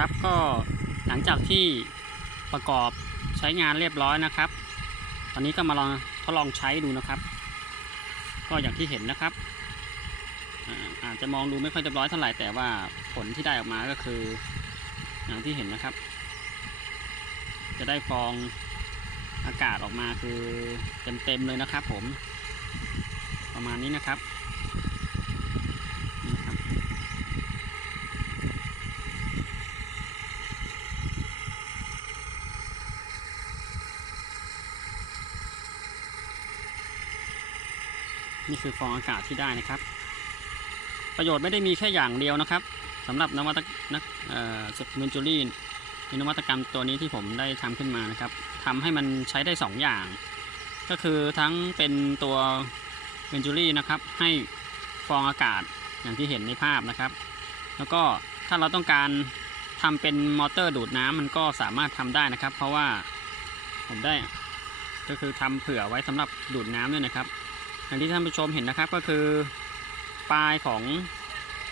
ครับก็หลังจากที่ประกอบใช้งานเรียบร้อยนะครับ ตอนนี้ก็มาลองทดลองใช้ดูนะครับ ก็อย่างที่เห็นนะครับอาอาจจะมองดูไม่ค่อยเรียบร้อยเท่าไหร่แต่ว่าผลที่ได้ออกมาก็คืออย่างที่เห็นนะครับ จะได้ฟองอากาศออกมาคือเต็มๆเลยนะครับ ผมประมาณนี้นะครับนี่นะครับ นี่คือฟองอากาศที่ได้นะครับ ประโยชน์ไม่ได้มีแค่อย่างเดียวนะครับสำหรับนวัตนักเอ่อเมนจูรี่นวัตกรรมตัวนี้ที่ผมได้ทำขึ้นมานะครับทำให้มันใช้ได้สองอย่าง ก็คือทั้งเป็นตัวเมนจูรี่นะครับให้ฟองอากาศอย่างที่เห็นในภาพนะครับ แล้วก็ถ้าเราต้องการทำเป็นมอเตอร์ดูดน้ำมันก็สามารถทำได้นะครับ เพราะว่าผมได้ก็คือทำเผื่อไว้สำหรับดูดน้ำด้วยนะครับ อย่างที่ท่านผู้ชมเห็นนะครับก็คือปลายของ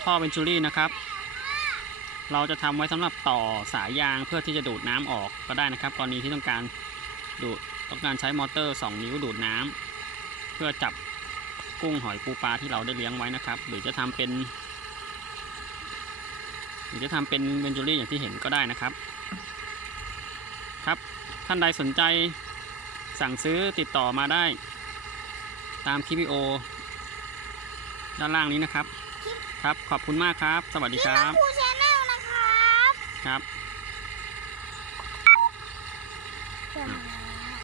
ท่อเวนจูรี่นะครับ เราจะทำไว้สำหรับต่อสายยางเพื่อที่จะดูดน้ำออกก็ได้นะครับ กรณีที่ต้องการดูดต้องการใช้มอเตอร์ 2 นิ้วดูดน้ำเพื่อจับกุ้งหอยปูปลาที่เราได้เลี้ยงไว้นะครับ หรือจะทำเป็น หรือจะทำเป็นเวนจูรี่อย่างที่เห็นก็ได้นะครับ ครับท่านใดสนใจสั่งซื้อติดต่อมาได้ ตามคลิปวิดีโอ ด้านล่างนี้นะครับ ครับขอบคุณมากครับ สวัสดีคพี่รัน้อบ งภูชาแนลนะครับครับ